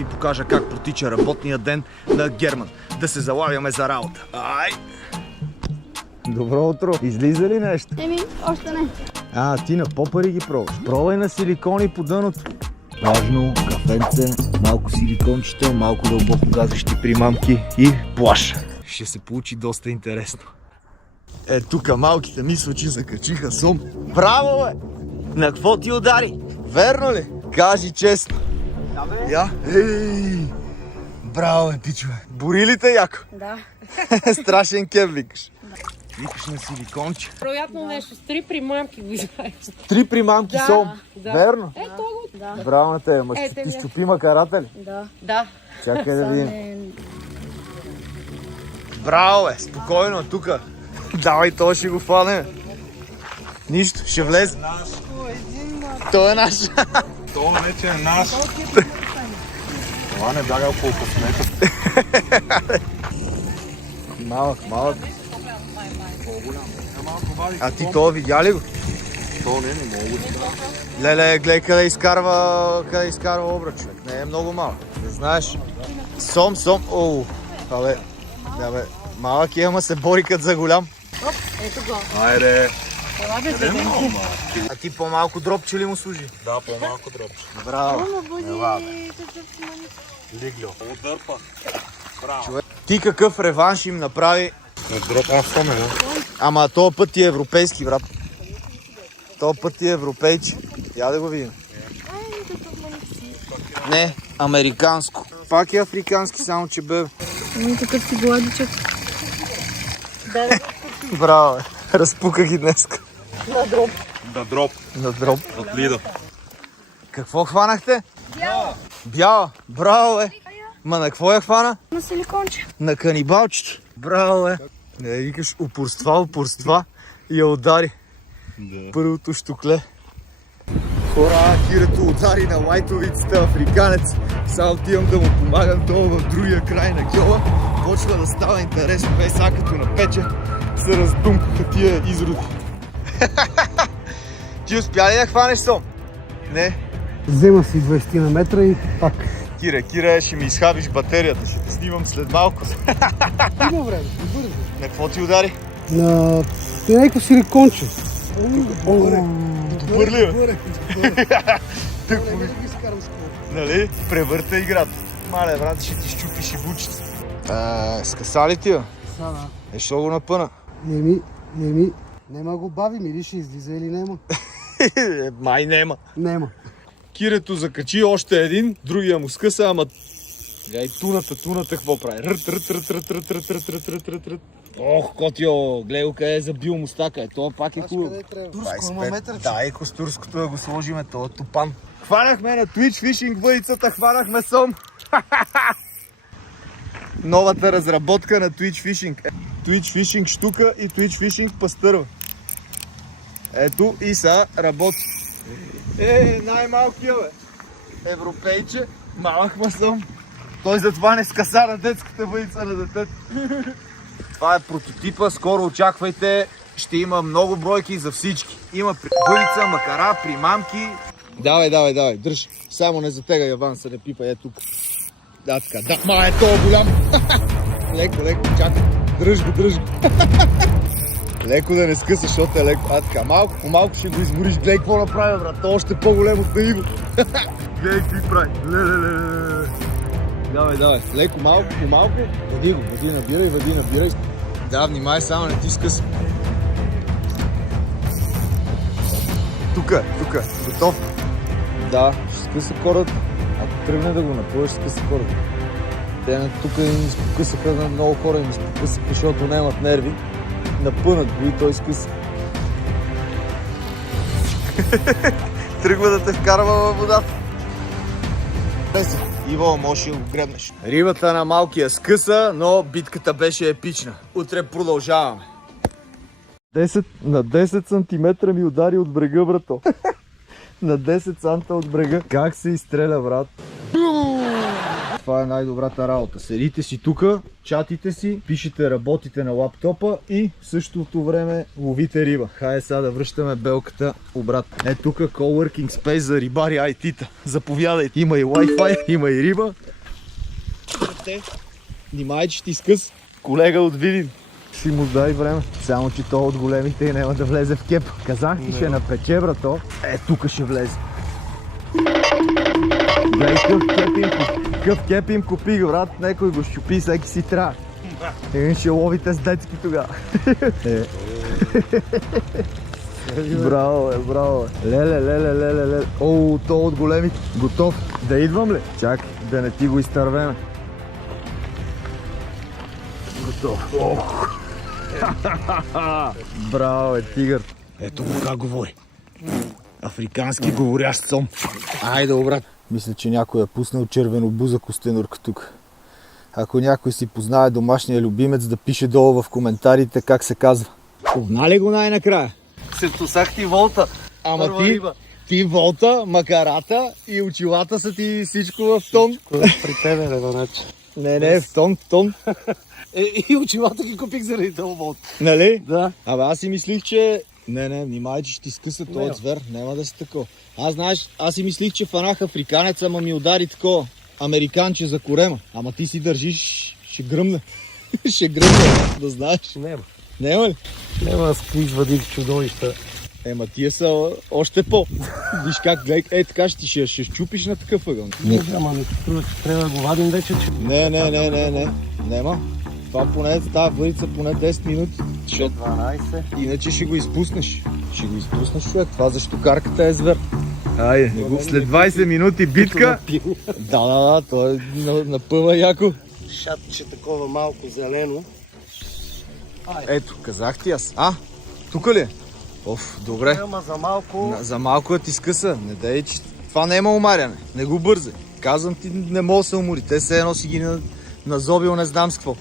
И покажа как протича работния ден на Герман. Да се залавяме за работа. Ай! Добро утро! Излиза ли нещо? Още не. Ти на попари ги пробваш. Пробвай на силикони по дъното. Важно, кафенце, малко силикончета, малко дълбоко газещи примамки и плаш. Ще се получи доста интересно. Тук малките мисля, че закачиха сум. Браво, бе! На какво ти удари? Верно ли? Кажи честно. Да, бе. Я? Ей! Браво, бе, пичове. Бори ли те яко? Да. Страшен кеф викаш. Викаш на силиконче. Вероятно нещо с 3 примамки го извадиш. 3 примамки сом. Да. Верно? Ето го. Да. Браво на тебе, ма Ете ти ми. щупи макарата ли? Да. Чакай да видим. Браво, бе, спокойно, тука. Давай, то ще го фанем. Нищо, ще влезе. Той е наш. Това вече е наш. Това не бяга около късмета. Малък. А ти това видя ли го? То не мога. Леле, гледай къде изкарва обръч. Не е много малък. Не знаеш. Сом. Оу. Абе, малък е, ама се бори като за голям. Ето го. Айде. Това бе Къде се. много? А ти по-малко дропче ли му служи? Да, по-малко дропче. Браво. Лигло. Отдърпа. Браво. Ти какъв реванш им направи? Дроп, аз съм да. Ама този път ти е европейски, брат. Този път ти е европейче. Я да го видим. Не, американско. Пак е африкански, само че бе. Такъв си гладичък. Браво, бе. Разпука ги днеска. Да, дроп. На дроп. От Лидо. Какво хванахте? Бяла. Браво, бе. Ма на какво я хвана? На силиконче. На канибалчето. Браво, бе. Не, викаш упорства и я удари. Да. Първото щукле. Хора, Кирето удари на лайтовицата, африканец. Сега отивам да му помагам, това в другия край на гьола. Почва да става интересно. Сега като на пече се раздумкаха тия изроди. Ти успя ли да хванеш сом? Не. Взема си 20 на метра и пак. Кира, ще ми изхабиш батерията. Ще те снимам след малко. Има време, бързо. На какво ти удари? На някакво силиконче. Добър ли, бе? Нали? Превърта играта. Мале, брат, ще ти щупиш и бучите. Скъса ли ти, бе? Да. Що го напъна? Нема го бави, мири ще излиза или нема? Май нема. Нема. Кирето закачи още един, другия му скъса, ама... Гледай, туната какво прави? Рът. Ох, котио, гледай къде е забил мустака. Това пак е хубаво. Турско, има метър. Да, еко с турското да го сложиме, това е тупан. Хванахме на Twitch Fishing въдицата, хванахме сом. Новата разработка на Twitch Fishing. Twitch Fishing штука и Twitch Fishing пастърва. Ето и са работи. Най-малкия, бе. Европейче, малък масон. Той затова не скъса на детската въдица на детето. Това е прототипа, скоро очаквайте. Ще има много бройки за всички. Има въдица, макара, примамки. Давай, дръж. Само не затегай аванса, не пипай, е тук. Да, така, да, ма е толкова голям. Леко, чакай. Дръж го. Леко да не скъсаш, защото е леко. Така, малко по малко ще го измориш. Гледай какво направя, брат. То още по-голем от наиво. Гледай какви прави. Давай. Леко, малко по малко. Води набирай. Да, внимай, само не ти скъса. Тука. Готов? Да, ще скъса кората. Ако тръгне да го напълваш, ще скъса кората. Те тук им изпокъсаха на много хора, защото нямат нерви. Напънат го и той скъса. Тръгва да те вкарва във водата. Иво, можеш да го гребнеш. Рибата на малкия скъса, но битката беше епична. Утре продължаваме. 10 на 10 см ми удари от брега, брато. На 10 санта от брега. Как се изстреля, брат? това е най-добрата работа. Седите си тука, чатите си, пишете, работите на лаптопа и в същото време ловите риба. Хайде сега да връщаме белката обратно. Е тук coworking space за рибари IT-та. Заповядайте. Има и Wi-Fi, има и риба. Внимай, че ти скъс. Колега от Видин. Ще му дай време. Само, че то от големите и няма да влезе в кеп. Казах ти, ще напече, брато. Е, тук ще влезе. Гледай, къв кеп им купи, брат. Некой го щупи, всеки си трябва. Един ще ловите с детски тогава. Браво, браво. Леле. О, то от големите. Готов. Да идвам ли? Чак, да не ти го изтървеме. Готов. Браво, тигър. Ето го как говори. Африкански говорящ сом. Айде, обрат. Мисля, че някой е пуснал червенобуза костенурка тук. Ако някой си познае домашния любимец, да пише долу в коментарите как се казва. Познали го най-накрая? Сетосах ти волта. Ама ти волта, макарата и очилата са ти всичко в тон. При тебе, Реванач. Не, в тон. И очилата ги купих заради този волт. Нали? Да. Абе аз си мислих, че... Не, внимай, че ще ти скъса този звер. Няма да си такова. Аз си мислих, че фанах африканец, ама ми удари такова. Американче за корема. Ама ти си държиш, ще гръмне. Ще гръмне, да знаеш. Нема ли? Няма да скриш въдих чудовища. Ема тия са още по. Виж как, гледай, така ще щупиш на такъв ъгъл. Ама ми трябва да го вадим вече. Не. Нема. Това поне, тази въдица поне 10 минути. 12. Иначе ще го изпуснеш. Човек. Това защо карката е звер. Айде, след 20 минути битка. Да, то е напъва яко. Шатче такова малко зелено. Ето, казах ти аз. Тук ли е? Оф, добре. Ама за малко... За малко да ти скъса. Не дай, че това не е умаряне. Не го бързай. Казвам ти, не мога да се умори. Те все едно си ги назобил не знам с какво.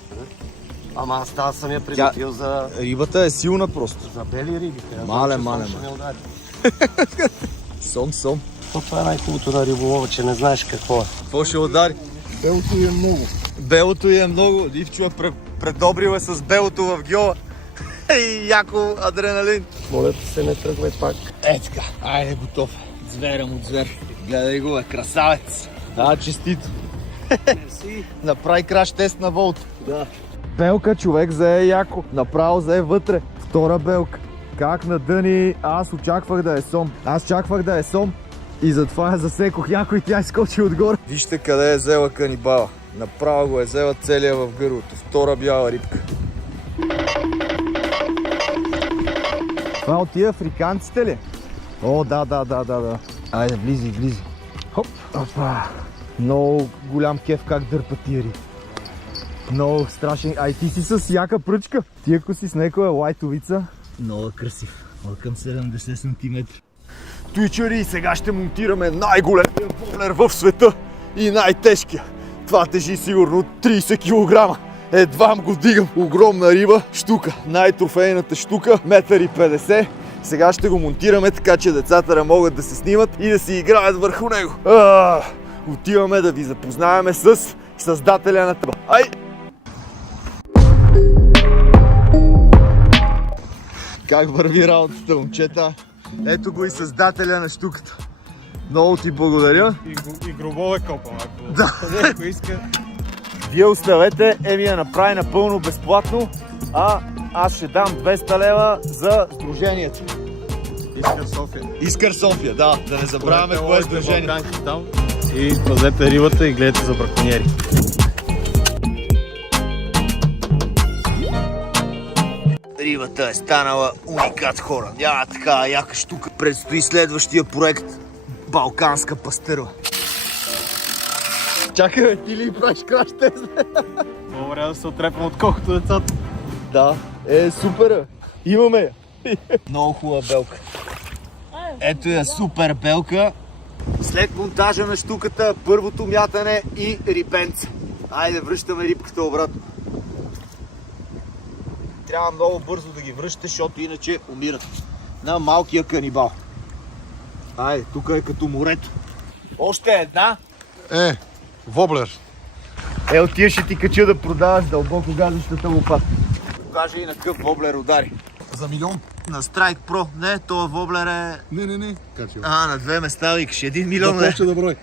Ама аз тази съм я приготвил за... Рибата е силна просто. За бели риби. Мале. Сом. Това е най-хубавото на риболова, че не знаеш какво е. Какво ще удари? Белото е много. Ливчо е предобрил е с белото в гьола. И яко адреналин. Моля ти се, не тръгвай пак. Е така, айде готов. Зверам от звер. Гледай го, красавец. Честито. Направи краш тест на волт. Да. Белка човек зае яко. Направо зае вътре. Втора белка. Как надъни, аз очаквах да е сом. И затова я засекох яко и тя изскочи отгоре. Вижте къде е взела канибала. Направо го е взела целия в гърлото. Втора бяла рибка. Това от тия африканците ли? О, да. Айде, влизи. Хоп. Опа. Много голям кеф как дърпа тия риби. Много страшен. Ай, ти си с яка пръчка. Ти ако си с някоя лайтовица. Много красив. Към 70 см. Туичари, сега ще монтираме най-големия бойлер в света и най-тежкия. Това тежи сигурно 30 кг. Едвам го дигам. Огромна риба, штука. Най-трофейната штука, 1,50 м. Сега ще го монтираме така, че децата да могат да се снимат и да си играят върху него. Отиваме да ви запознаем с създателя на тъба. Ай! Как върви работата, момчета? Ето го и създателя на штуката. Много ти благодаря. И гробове копам, ако иска. Вие оставете, Еми я направи напълно безплатно, а аз ще дам 200 лева за сдружението. Искър София, да не забравяме кое е сдружение. И пазете рибата и гледайте за браконьери. Рибата е станала уникат, хора. Няма такава яка штука. Предстои следващия проект Балканска пастърва. Чакай, ти ли правиш краш тест? По-добре да се отрепам отколкото децата. Да, супер. Имаме я. Много хубава белка. Ето я супер белка. След монтажа на штуката, първото мятане и рибенце. Айде, връщаме рибката обратно. Трябва много бързо да ги връщате, защото иначе умират. На малкия канибал. Айде, тук е като морето. Още една. Воблер. От тия ще ти кача да продаваш дълбоко газещата лопата. Покажа и на къв воблер удари. За милион? На Strike Pro. Не, това воблер е... Не. Качил. На две места викаш. 1 милион Да почне да брой.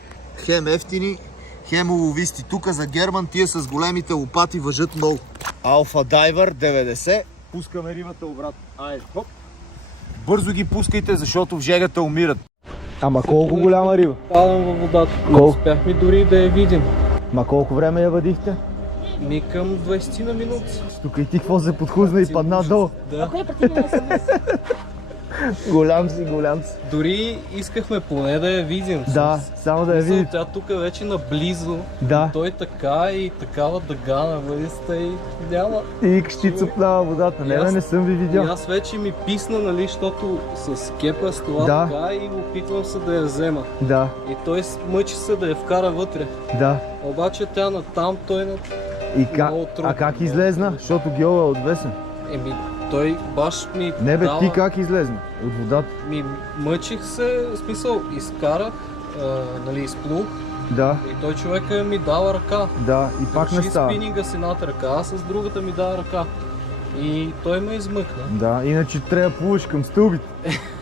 Хем ефтини, хем уловисти. Тук за Герман тия с големите лопати въжат много. Алфа Дайвър 90. Пускаме рибата обратно. Айде, хоп. Бързо ги пускайте, защото в жегата умират. Ама колко голяма риба? Падам във водата. Не Колко? успяхме дори да я видим. Ма колко време я въдихте? Ми към 20 на минути. Тук и ти какво се подхузна и падна долу. Да. Голям си. Дори искахме поне да я видим. Да, само да я Мисля, видите. тя тук е вече наблизо. Да. Той така и такава дъга на въдиста и няма. И викаш ти цъпнава водата. Не, бе, не съм ви И видял. аз вече ми писна, нали, защото с кепа с това Да. така и опитвам се да я взема. Да, И той мъчи се да я вкара вътре. да. Обаче тя натам, той на... И как? Много трудно. А как излезна? Защото гьола е отвесен. Еми, той баш ми Не бе, дава... ти как излезна? От водата? Ми мъчих се, в смисъл, изкарах, нали, изплух Да, и той човека ми дава ръка. да. И пак не Държи става. спининга с едната ръка, а с другата ми дава ръка. И той ме измъкна. Да, иначе трябва да плуваш към стълбите.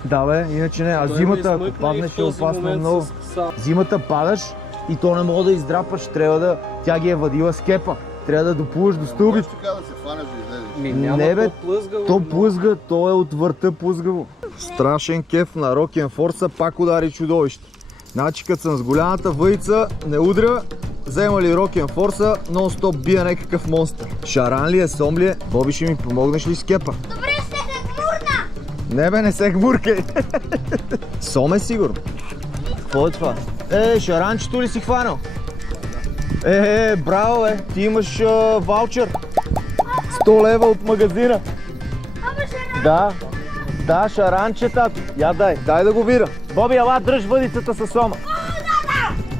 Да бе, иначе не. А Той зимата, ме ако измъкна и паднеш, в е този опасно момент много. Зимата падаш и то не мога да издрапаш. Трябва да... Тя ги е въдила с кепа. Трябва да доплуваш до стълбите. Така да се фанеш да излезеш. Ми няма Не, бе, по-плъзгаво. То плъзга, то е от върта плъзгаво. Страшен кеф на Rock Force, пак удари чудовище. Значи като съм с голямата въйца, не удря, взема ли Rock Force, нон-стоп бия някакъв монстър. Шаран ли е, сом ли е? Боби, ще ми помогнеш ли с кепа? Добре, ще се гмурна! Не бе, не се гмуркай. Сом е сигурно. Какво е това? Шаранчето ли си хванал? Браво бе, ти имаш ваучер. 100 лева от магазина. Да, шаранче, тато. Я дай да го вира. Боби, ела, дръж въдицата със сома.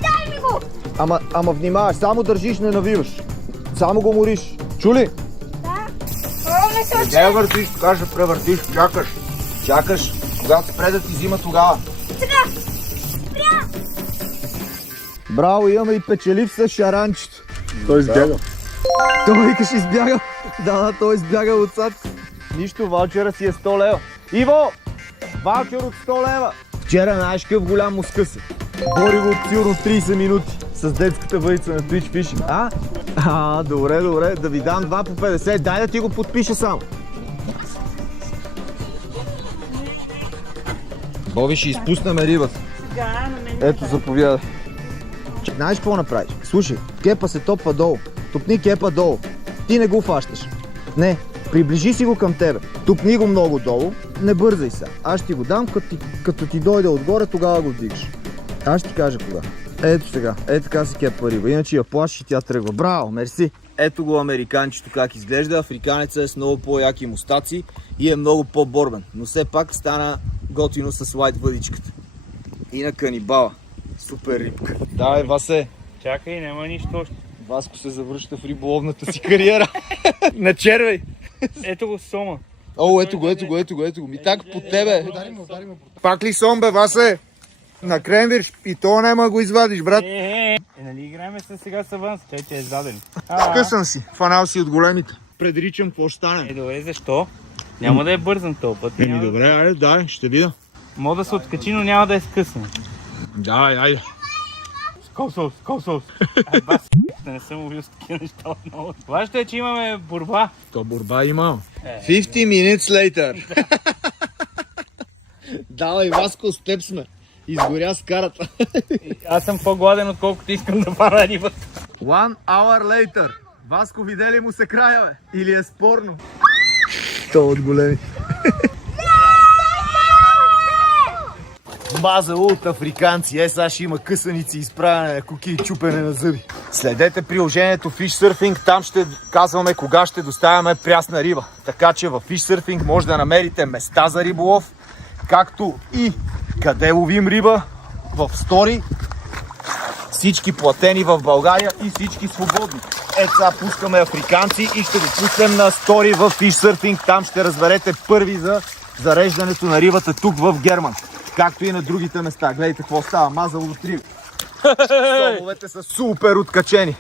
Дай ми го! Ама внимавай, само държиш, не навиваш. Само го мориш. Чули? Да. О, не се очи! Не въртиш, кажа превъртиш, чакаш. Когато спре да ти взима тогава. Сега! Спря! Браво, имаме и печелив с шаранчето. Той избяга. Той викаш избягал. Да, той избягал от сад. Нищо, ваучера си е 100 лева. Иво! Ваучер от 100 лева. Вчера знаеш къв голям му скъса. Бори го сигурно 30 минути с детската въдица на Twitch Fishing. Добре. Да ви дам 2 по 50. Дай да ти го подпиша само. Боби, ще изпуснем рибата. Ето, заповядай. Знаеш какво направиш? Слушай, кепа се топва долу. Тупни кепа долу. Ти не го фащаш. Не, приближи си го към тебе. Тупни го много долу. Не бързай сега. Аз ще ти го дам, като ти дойде отгоре, тогава го вдигаш. Аз ще ти кажа кога. Ето сега. Ето така си кепа риба. Иначе я плашиш и тя тръгва. Браво, мерси. Ето го американчето как изглежда. Африканецът е с много по-яки мустаци и е много по-борбен. Но все пак стана готино с лайт въдичката. И на канибала. Супер рибка. Давай, Васе. Чакай, няма нищо още. Васко се завръща в риболовната си кариера. Начервай. Ето го сома. О, ето го. Ми так по тебе. Пак ли сом, бе, Васе? На кренвирш. И то няма го извадиш, брат. Нали играеме с сега с аванс, чай ти е заден. Късам си. Фанал си от големите. Предричам какво ще стане. Добре, защо? Няма да е бързан този път. Добре, айде, дай, ще видя. Мога да се откачи, но няма да е скъсан. Давай, айде. Скосов. Да не съм убил с такива неща отново. Важното е, че имаме борба. То борба има. 50 minutes later. Давай, Васко, с теб сме. Изгоря с карата. Аз съм по-гладен, отколкото искам да пара рибата. 1 hour later. Васко, виде ли му се края, бе? Или е спорно? То от големи. Мазало от африканци. Сега ще има късаници, изправяне на куки и чупене на зъби. Следете приложението Fish Surfing. Там ще казваме кога ще доставяме прясна риба. Така че в Fish Surfing може да намерите места за риболов, както и къде ловим риба в стори. Всички платени в България и всички свободни. Ето сега пускаме африканци и ще го пуснем на стори в Fish Surfing. Там ще разберете първи за зареждането на рибата тук в Герман. Както и на другите места. Гледайте какво става. Мазало от риба. Столовете са супер откачени.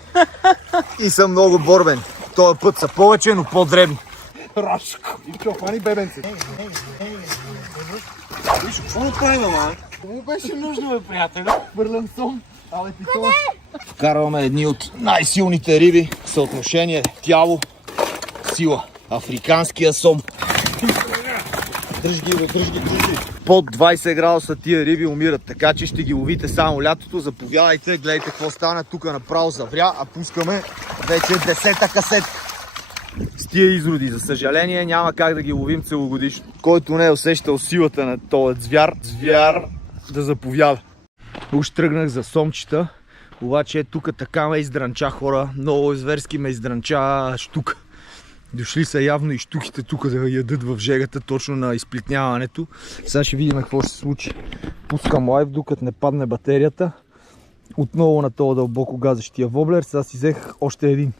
и са много борбени. Този път са повече, но по-дребни. Рашко. Ивчо, хвани бебенце. Виж, какво направим, ама? Му беше нужно, бе, приятел. Хвърлям сом. Але ти то. Вкарваме едни от най-силните риби. Съотношение тяло, сила. Африканския сом. Дръж ги, бе, дръж ги. Под 20 градуса тия риби умират, така че ще ги ловите само лятото. Заповядайте, гледайте какво стана. Тук направо завря, а пускаме вече 10-та касета. С тия изроди, за съжаление, няма как да ги ловим целогодишно. Който не е усещал силата на този звяр да заповяда. Уж тръгнах за сомчета, обаче тук така ме издранча, хора. Много зверски ме издранча щука. Дошли са явно и щуките тук да ядат в жегата, точно на изплитняването. Сега ще видим какво ще се случи. Пускам лайв, докато не падне батерията. Отново на този дълбоко газещия воблер. Сега си взех още един.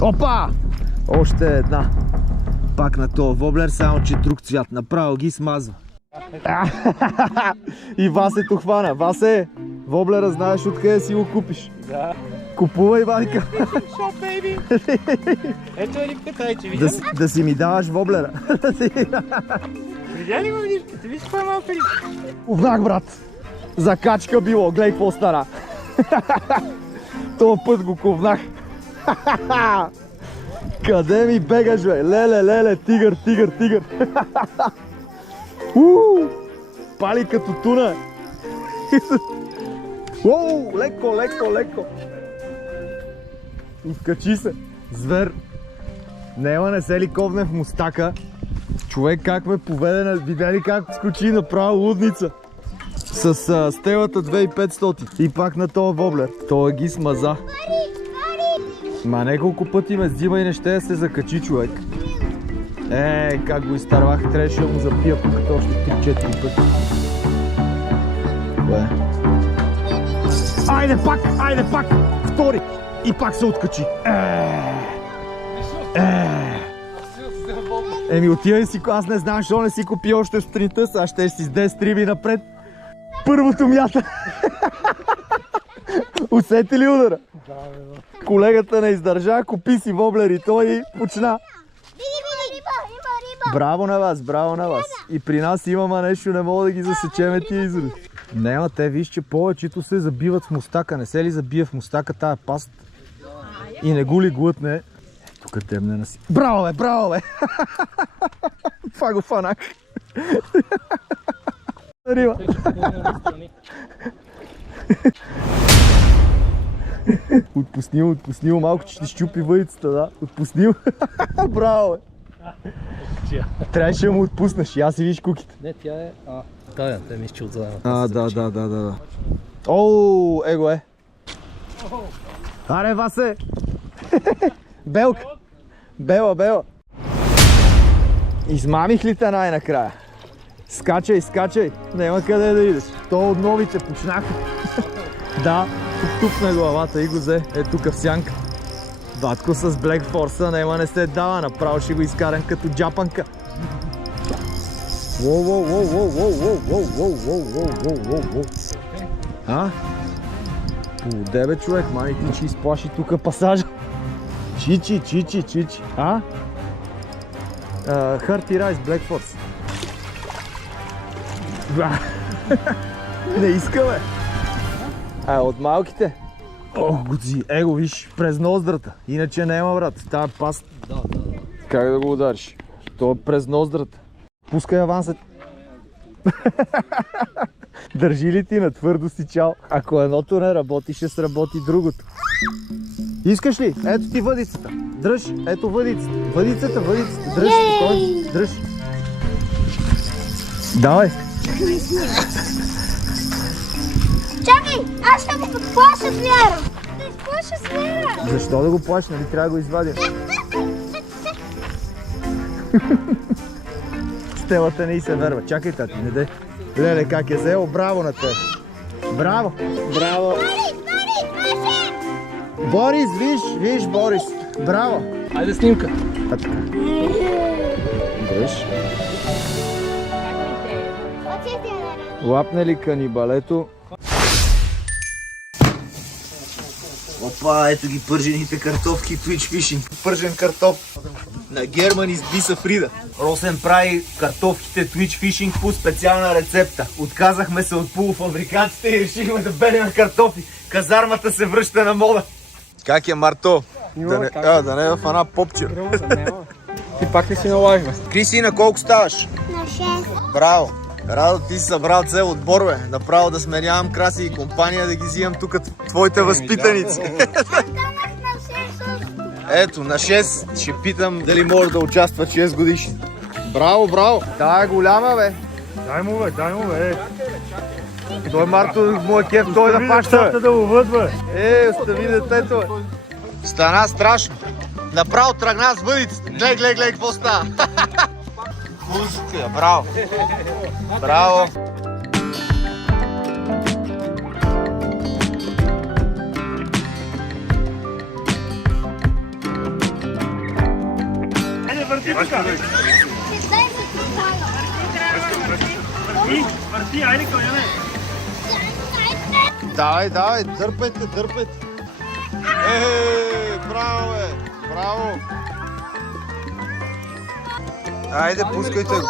Опа! Още една. Пак на този воблер, само че друг цвят. Направо ги смазва. И Васето хвана. Васе, воблера знаеш откъде си го купиш? Да. Купувай, Ванка. Шо, бейби? Ето е липката, че видя ли? Да си ми даваш воблера. Видя ли го липката? Виж какво е малка липка. Увнах, брат. Закачка било, гледай какво стана. Този път го ковнах. Къде ми бегаш, бе? Леле, тигър. Пали като туна. Леко. Откачи се. Звер. Нема не се ли ковне в мустака. Човек как ме поведе, видя ли как скочи направо лудница. С стелата 2500 и пак на този воблер. Той ги смаза. Ма неколко пъти ме взима и не ще да се закачи, човек. Как го изтървах, трябваше да му запия тук още 3-4 пъти. Айде пак! Втори! И пак се откачи. Отивай си, аз не знам, защо не си купи още сутринта, сега ще си с 10 риби напред. Първото мята. Усети ли удара? Колегата не издържа, купи си воблер и той и почна. Риба. Браво на вас. И при нас имаме нещо, не мога да ги засечеме тия изроди. Нема, те виж, че повечето се забиват в мустака. Не се ли забие в мустака тая паст и не го ли глътне? Тук темне на си. Браво бе! Това го фанах. Риба. Отпуснил малко, че ще щупи въдицата, да. Отпуснил. Браво, бе. Трябваше да му отпуснеш. И аз си виж куките. Не, тя е... Тая, те ми изчи отзаема. Да. Оу, его е. Аре, Васе! Белка! Бела! Измамих ли те най-накрая? Скачай! Няма къде да идеш. То от новите почнаха. Да, тук на главата и го взе. Тук в сянка. Батко с Black Force няма не се дава. Направо ще го изкарам като джапанка. А? Полудебе, човек, мани ти ще изплаши тук пасажа. Чичи. А? Хърти Райс, Black Force. Не иска, бе. От малките. Ох, годзи, его виж, през ноздрата. Иначе няма, брат. Тая паст. Да. Как да го удариш? То е през ноздрата. Пускай авансът. Държи ли ти на твърдо си чао? Ако едното не работи, ще сработи другото. Искаш ли? Ето ти въдицата. Дръж, ето въдицата. Въдицата. Дръж, спокойно. Дръж. Давай. Чакай, аз ще го плаша звяра. Плаша звяра. Защо да го плаши? Нали трябва да го извадим? Стелата не и се верва. Чакай, тати, не дей. Леле, как е взел. Браво на те. Браво. Борис, виж, Борис. Браво. Айде снимка. Дръж. Лапне ли канибалето? Опа, ето ги пържените картофки, Twitch Fishing. Пържен картоф на Герман изби Сафрида. Росен прави картофките Twitch Fishing по специална рецепта. Отказахме се от полуфабрикатите и решихме да берем картофи. Казармата се връща на мода. Как е, Марто? Да не е в една попче. Ти пак ли си на лайв, бе? Криси, на колко ставаш? На 6. Браво! Радо, ти си събрал цел отбор, бе. Направо да сменявам Краси и компания, да ги взимам тук твоите възпитаници. Станах на 6. Ето, на 6 ще питам дали може да участва 6 годишни. Браво, браво! Та е голяма, бе. Дай му, бе. Той Марто му е кеф, той да паща, бе. Да ловът, бе. Остави детето, бе. Стана страшно. Направо тръгна с въдицата. Глей, какво става. Музика, браво. Браво. Върти, айде кълняне. Давай, дърпайте. Браво, бе. Браво. Айде, пускайте го.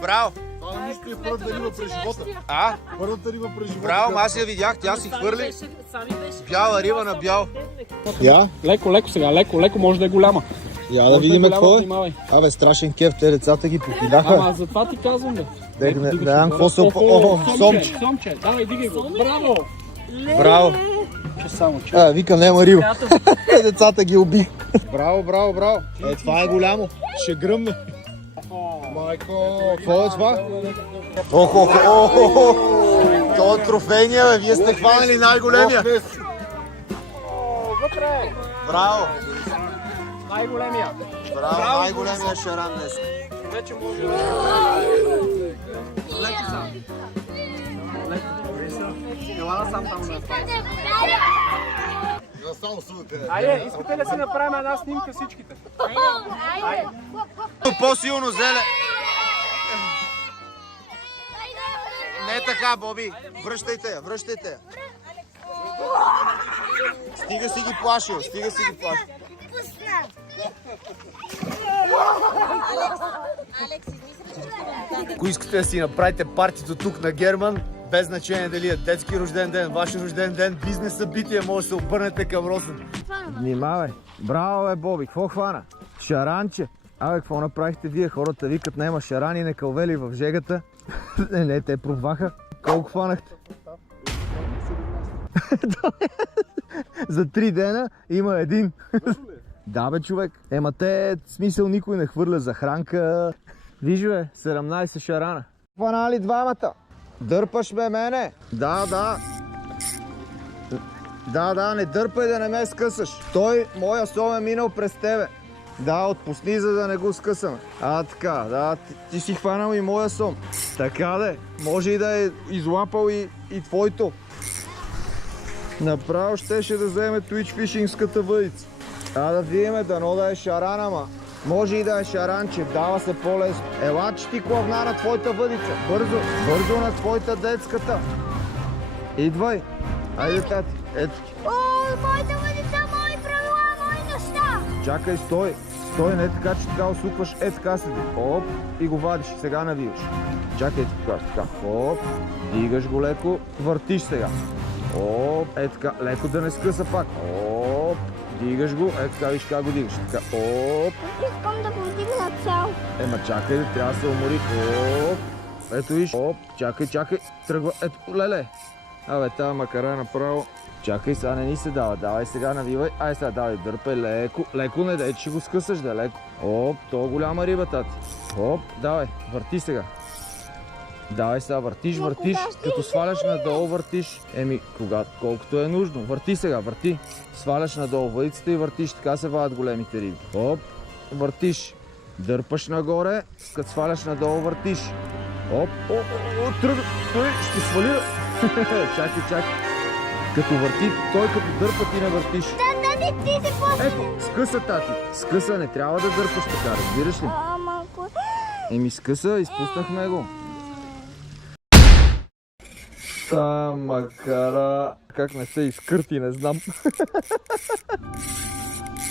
Браво! Това нищо е първата риба през живота. А? Първата риба през живота. Браво, аз я видях, тя си хвърли. Бяла риба на бял. Я? Леко сега, леко може да е голяма. Я да видим какво е. Абе, страшен кеф, те децата ги покидаха. Ама затова ти казвам, бе. Да знам какво се сомче. Сомче, давай, дигай го. Браво! Браво. Вика, няма риба. Децата ги уби. Браво. Това е голямо. Ще гръмне. Майко, какво е това? Охо. То е трофейния, бе. Вие сте хванали най-големия. Браво. Най-големия. Браво, най-големия шаран днес. Вече може леко сам. Ела сам там на Айде, искате ли да си направим една снимка всичките? Айде. По-силно, Зеле. Не така, Боби. Връщайте я. Стига си ги плашил. Ако искате да си направите партито тук на Герман, без значение дали е детски рожден ден, ваш рожден ден, бизнес събитие, може да се обърнете към Росен. Внимавай! Браво, бе, Боби! Какво хвана? Шаранче! Абе, какво направихте вие? Хората викат, няма шарани, не кълвели в жегата. Не, те пробваха. Колко хванахте? За 3 дена има един. Да, бе, човек. Ема те, смисъл, никой не хвърля за хранка. Виж, бе, 17 шарана. Хванали двамата. Дърпаш, бе, мене. Да, не дърпай да не ме скъсаш. Моя сом е минал през тебе. Да, отпусни, за да не го скъсаме. Така, да, ти си хванал и моя сом. Така де, може и да е излапал и твоето. Направо щеше да вземе Twitch Fishing-ската въдица. Да видиме, дано да е шаран, ама. Може и да е шаранче, дава се по-лесно. Ела, че ти клавна на твоята въдица. Бързо на твоята детската. Идвай. Айде, тати. Ето. Моята въдица, мои правила, мои неща. Чакай, стой, не така, че така усукваш, така седи. Оп, и го вадиш, сега навиваш. Чакай, така, оп, дигаш го леко, въртиш сега. Оп, така, леко да не скъса пак. Оп, дигаш го, така, виж как го дигаш. Така, оп. Искам да повдигна цял. Чакай, трябва да се умори. Оп, ето виж. Оп, чакай, тръгва, леле. Абе, тази макара направо. Чакай, сега не ни се дава. Давай сега, навивай. Сега давай, дърпай леко, не дай, че ще го скъсаш, да леко. Оп, то голяма риба, тати. Оп, давай, върти сега. Давай сега, въртиш, като сваляш надолу, въртиш. Колкото е нужно. Върти сега, Сваляш надолу въдицата и въртиш, така се вадят големите риби. Оп, въртиш. Дърпаш нагоре, като сваляш надолу въртиш. Оп, тръгва, той ще свали. Чакай. Като върти, той като дърпа ти не въртиш. Ти си после. Ето, скъса тати. Скъса, не трябва да дърпаш така, разбираш ли? Малко. Еми скъса, изпуснахме го. Макара. Как не се изкърти, не знам.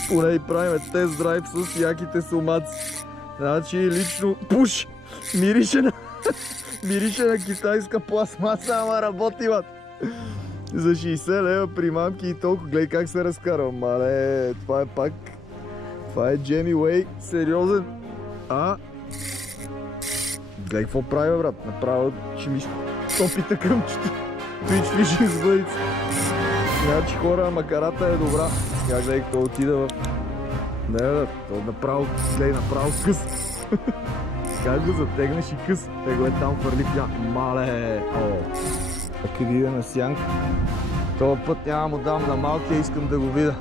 Поне и правим тест драйв с яките сумаци. Значи лично пуш. Мирише на китайска пластмаса, ама работи, бат. За 60 лева при мамки и толкова. Гледай как се разкарва. Мале, това е пак. Това е Джеми Уей. Сериозен. Гледай какво прави, брат. Направо ще ми топи тъкъмчето. Twitch Fishing с въдица. Значи хора, макарата е добра. Сега гледай какво отида в... Не, бе, то направо, гледай, направо къс. Как го затегнеш и къс. Его е там хвърли пя. Мале! А къде иде на сянка? Това път няма му дам на малкия, искам да го видя.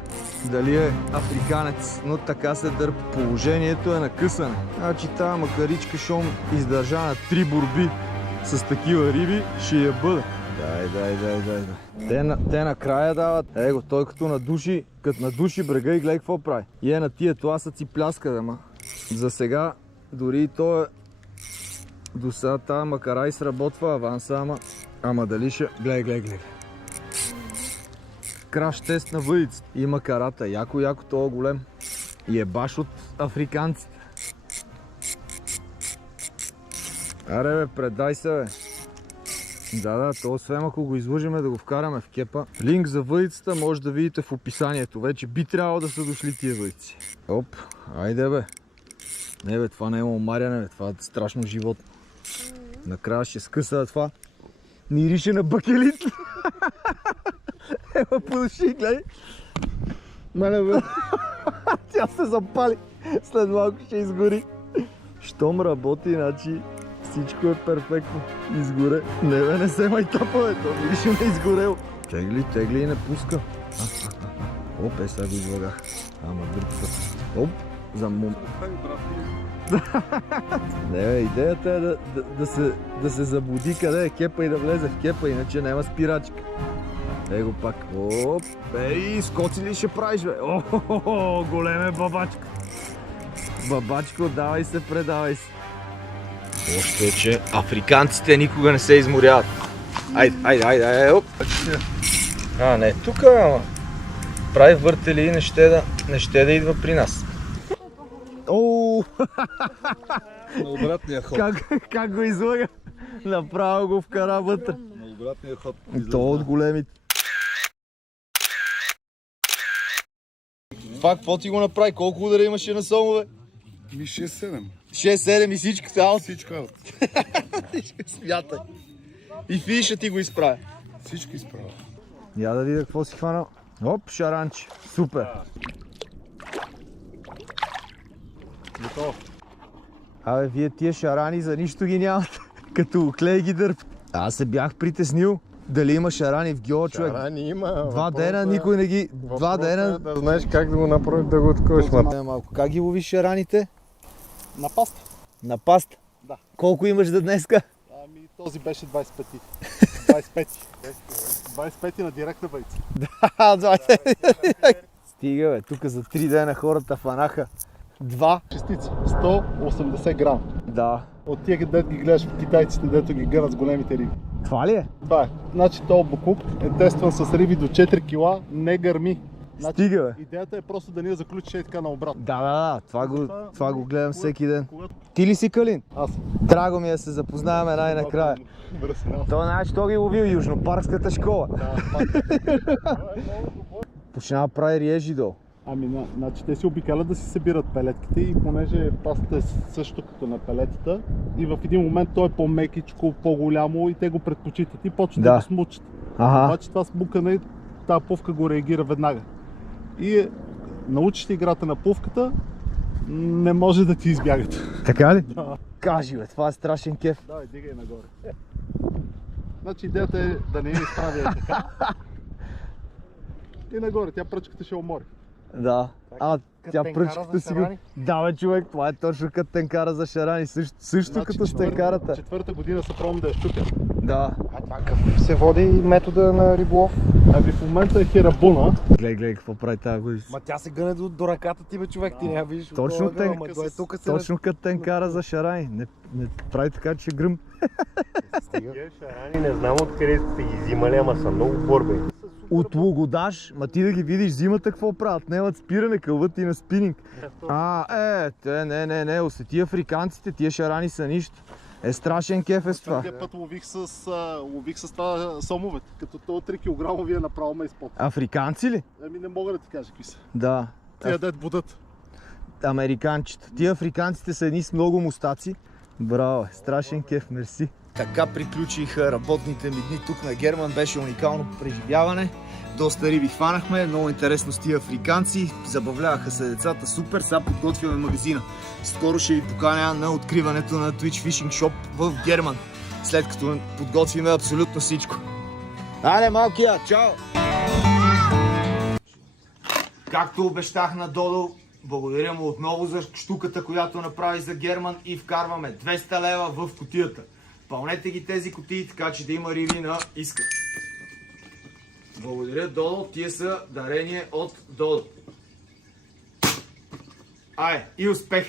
Дали е африканец, но така се дърпа. Положението е на късане. Значи тази макаричка, щом издържа на 3 борби с такива риби, ще я бъде. Дай. Те накрая дават. Его, той като надуши брега и гледай какво прави. И е на тия тласъци пляска, ама. За сега, дори и той е... До сега тази макара и сработва аванса, ама дали ще... Гледай. Краш тест на въдицата. И макарата. Яко това голем. И е баш от африканците. Аре бе, предай се бе. Да, то освен ако го излъжеме да го вкараме в кепа. Линк за въдицата може да видите в описанието. Вече би трябвало да са дошли тия въдици. Оп, айде бе. Не бе, това не е омаряне бе, това е страшно животно. Накрая ще скъса това. Мирише на бакелит. Ева подуши, гледай. Мене бе. Тя се запали. След малко ще изгори. Щом работи, значи всичко е перфектно. Изгоре. Не бе, не се майтапа бе, то мирише на изгорел. Тегли и не пуска. Оп, сега го излагах. Ама дърпка. Оп, за мум. Не бе, идеята е да се заблуди къде е кепа и да влезе в кепа, иначе няма спирачка. Его пак. Оп, ей, скоци ли ще правиш бе? О, голем е бабачка. Бабачко, давай се, предавай се. Още е, че африканците никога не се изморяват. Айде, оп. Не, тук, ама. Прави въртели и не ще да идва при нас. Оу! На обратния ход. Как го излага? Направо го вкара вътре. На обратния ход. То от големите. Това какво ти го направи? Колко удара имаше на сомове? 6-7. 6-7 и всичко аут. Всичко аут. Смятай. И фиша ти го изправя. Всичко изправя. Я да видя какво си хванал. Оп, шаранче. Супер. Готово. Абе, вие тия шарани за нищо ги нямате. Като клей ги дърпат. Аз се бях притеснил дали има шарани в гео, човек. Шарани има. Два дена никой не ги... Два дена... Да знаеш как да го направиш да го откроиш. Малко. Как ги ловиш шараните? На паста. На паста? Да. Колко имаш за днеска? Ами този беше 25. 25 на директна въдица. Стига бе, тук за 3 дена хората фанаха 2. Частици. 180 грама. Да. От тия дет ги гледаш в китайците, дето ги гънат с големите риби. Това ли е? Това е. Значи този буклук е тестван с риби до 4 кила, не гърми. Значи, Стига бе. идеята е просто да ни я заключиш и така на обратно. Да. Това го гледам всеки ден. Ти ли си Калин? Аз. Драго ми е да се запознаваме най-накрая. То значи то ги ловил Южнопаркската школа. Почнава да прави риежи долу. Ами, значи те си обикалят да си събират пелетките и понеже пастата е също като на пелетата и в един момент той е по-мекичко, по-голямо и те го предпочитат и почват да го смучат. Обаче това смукане, тази пувка го реагира веднага. И научиш играта на пувката, не може да ти избягат. Така ли? Да. Кажи бе, това е страшен кеф. Давай, дигай нагоре. Значи идеята е да не я изправя така. И нагоре, тя пръчката ще умори. Да. Тя пръчката си го... Да, бе, човек, това е точно като тенкара за шарани. Също като с тенкарата. Четвърта година се пробвам да я щупя. Да. А това какъв се води метода на риболов? Ами в момента е херабуна. Гледай какво прави тази година. Ма тя се гъне до ръката ти, бе, човек, ти не видиш. Точно Точно като тенкара за шарани. Не прави така, че гръм. Не знам откъде сте ги взимали, ама са много борби. От Лугодаш, ма ти да ги видиш зимата какво правят. Немат спиране, кълват и на спининг. Не, усети африканците, тия шарани са нищо. Страшен кеф е с това. Първия път лових с това сомовете, като то 3 кг вие направо ме изпод. Африканци ли? Ами не мога да ти кажа какви са. Да. Тия дет будат. Американчета. Тия африканците са едни с много мустаци. Браво, страшен кеф, мерси. Така приключиха работните ми дни тук на Герман. Беше уникално преживяване. Доста риби хванахме, много интересно с тия африканци. Забавляваха се децата, супер. Сега подготвяме магазина. Скоро ще ви поканя на откриването на Twitch Fishing Shop в Герман. След като подготвиме абсолютно всичко. Айде, малкия, чао! Както обещах на Додо, благодаря му отново за штуката, която направи за Герман и вкарваме 200 лева в кутията. Пълнете ги тези кутии, така че да има риби на иска. Благодаря, Додо. Тия са дарение от Додо. Ай, и успех!